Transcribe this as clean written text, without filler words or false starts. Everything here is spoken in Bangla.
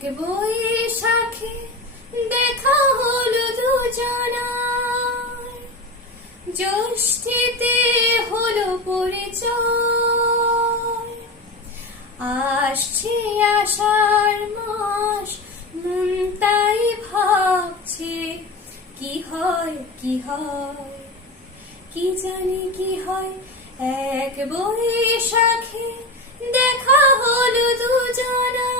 এক বৈশাখে দেখা হলো দুজনার, জ্যৈষ্ঠীতে হলো পরিচয়। আসছে আষাঢ় মাস, মন তাই ভাবছে কি হয় কি হয়, কি জানি কি হয়। এক বৈশাখে দেখা হলো দুজনার।